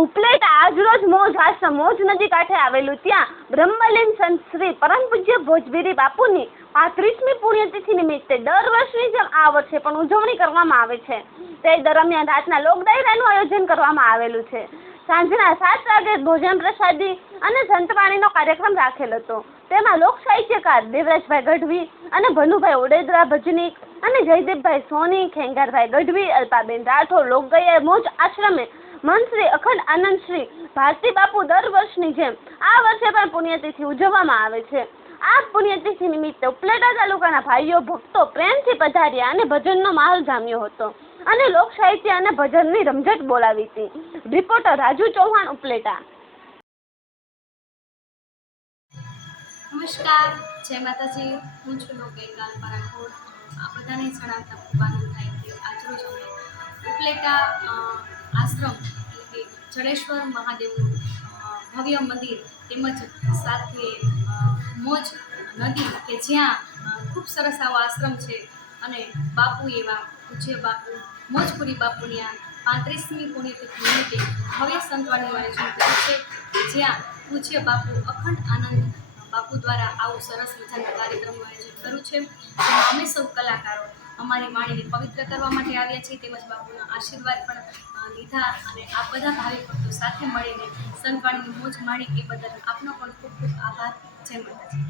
ઉપલેટા આજરોજ મોજ આશ્રમ મોજ નદી કાંઠે આવેલું ત્યાં બ્રહ્મલીન સંત શ્રી પરમ પૂજ્ય ભોજવીરી બાપુની પાંત્રીસમી પુણ્યતિથિ નિમિત્તે દર વર્ષની જેમ આ વર્ષે પણ ઉજવણી કરવામાં આવે છે. તે દરમિયાન રાતના લોકડાયરાનું આયોજન કરવામાં આવેલું છે. સાંજના સાત વાગે ભોજન પ્રસાદી અને સંતવાણીનો કાર્યક્રમ રાખેલ હતો. તેમાં લોક સાહિત્યકાર દેવરાજભાઈ ગઢવી અને ભનુભાઈ ઓડેદરા ભજનીક અને જયદેવભાઈ સોની, ખેંગારભાઈ ગઢવી, અલ્પાબેન રાઠોડ, લોકગયા મોજ આશ્રમે મંત્રી અખંડ આનંદશ્રી ભારતી બાપુ દર વર્ષની જેમ આ વર્ષે પણ પુણ્યતિથિ ઉજવવામાં આવે છે. આ પુણ્યતિથિ નિમિત્તે ઉપલેટા તાલુકાના ભાઈઓ ભક્તો પ્રેમથી પધાર્યા અને ભજનનો માહોલ જામ્યો હતો. અને લોક સાહિત્ય અને ભજનની રમઝટ બોલાવી હતી. રિપોર્ટર રાજુ ચૌહાણ ઉપલેટા. નમસ્કાર, જય માતાજી. હું છું લોકૈકાલ પરાઠોડ આ બધાને જણાવતા ખૂબ આનંદ થાય કે આજરોજ અમે ઉપલેટા આશ્રમ, એટલે કે જડેશ્વર મહાદેવનું ભવ્ય મંદિર તેમજ સાથે મોજ નદી કે જ્યાં ખૂબ સરસ આવો આશ્રમ છે. અને બાપુ એવા પૂજ્ય બાપુ, મોજપુરી બાપુની આ પાંત્રીસમી પુણ્યતિથિ નિમિત્તે ભવ્ય સંતવાણીનું આયોજન કર્યું છે. જ્યાં પૂજ્ય બાપુ અખંડ આનંદ બાપુ દ્વારા આવું સરસ મજાનું કાર્યક્રમનું આયોજન કર્યું છે. અમે સૌ કલાકારો અમારી વાણીને પવિત્ર કરવા માટે આવ્યા છીએ. તેમજ બાપુના આશીર્વાદ પણ લીધા અને આ બધા ભાવિક સાથે મળીને સંતવાણીની મોજ માણી એ બદલ આપનો પણ ખૂબ ખૂબ આભાર. જય માતાજી.